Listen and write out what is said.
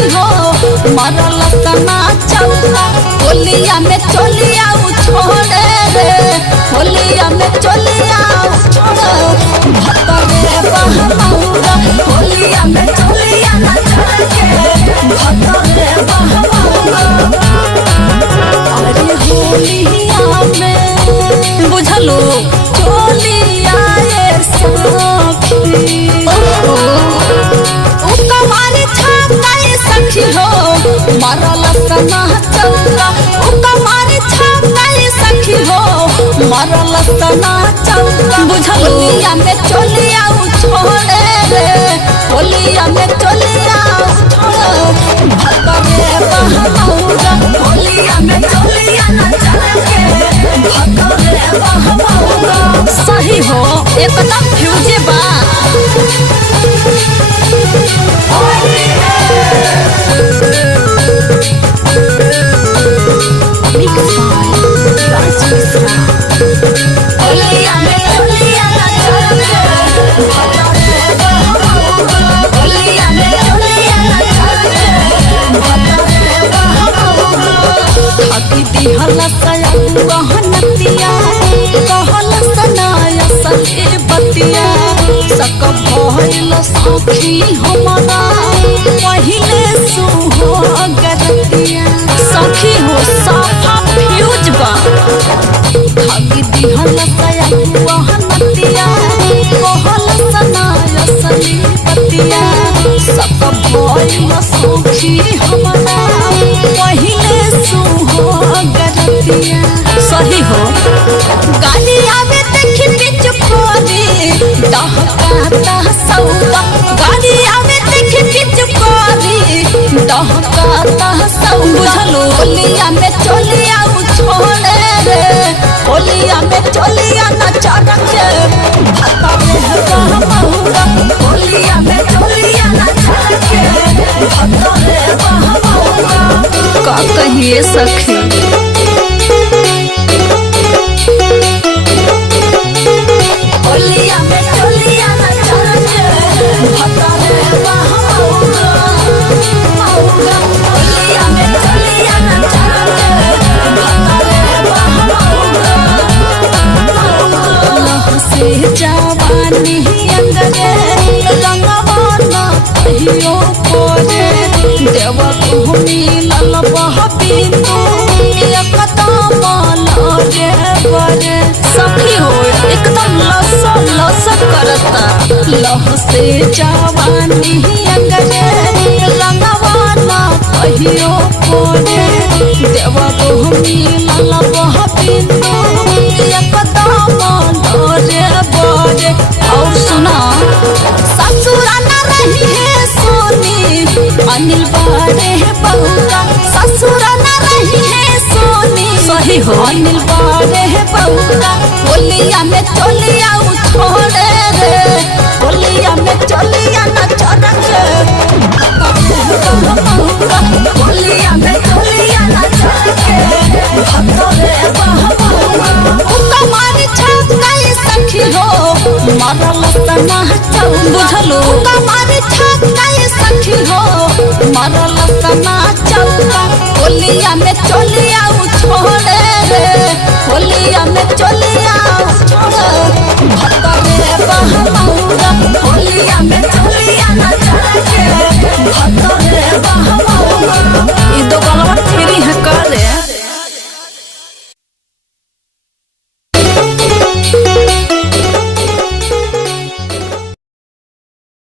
सखी हो मरल सना चौका होलिया में चलिया छोड़े रे होलिया में चलिया छोड़े भतरे बहमौरा होलिया में चलिया ना चढ़के भतरे बहमौरा अरे होलिया में बुझलो चलिया ये सखी सखी हो मरल सना चौका मारे छाई सखी हो मरल सना चौका बुझलिया में चलिया छोड़े रे होलिया में चलिया छोड़े भतरे बहमौरा होलिया में चलिया ना चढ़के भतरे बहमौरा सही हो एकदम फ्यूजे बा सखी हमारा पहले सुहागरतिया सखी हो साफा फ्यूज बा भागी दिहल सया वहनतिया कहल सनाय सली पतिया सक भइल सखी हमारा पहले सुहागरतिया सही हो गाली आवे देखी बिच कोरी डहकाता सौदा गाड़ी आवे देखी बिच कोरी डहकाता सौदा बुझलो होलिया में चलिया छोड़े रे होलिया में चलिया ना चढ़के भतरे बहमौरा होलिया में चलिया ना चढ़के भतरे बहमौरा का कहिए सखी जवानी अंगरे रंगवाना कहियो कोरे देव भूमि लल बहबिनो एकदम लगे बरे सखी हो एकदम लस करता लह से जवानी अंगरे रंगवाना कहियो कोरे देव भूमि लल बहबिनो एकदम लगे बरे और सुना ससुरा न रही है सोनी अनिल बारे बहुरा ससुरा न रही है सोनी सही हो अनिल बारे बहुरा होलिया में चलिया छोड़े रे होलिया में चलिया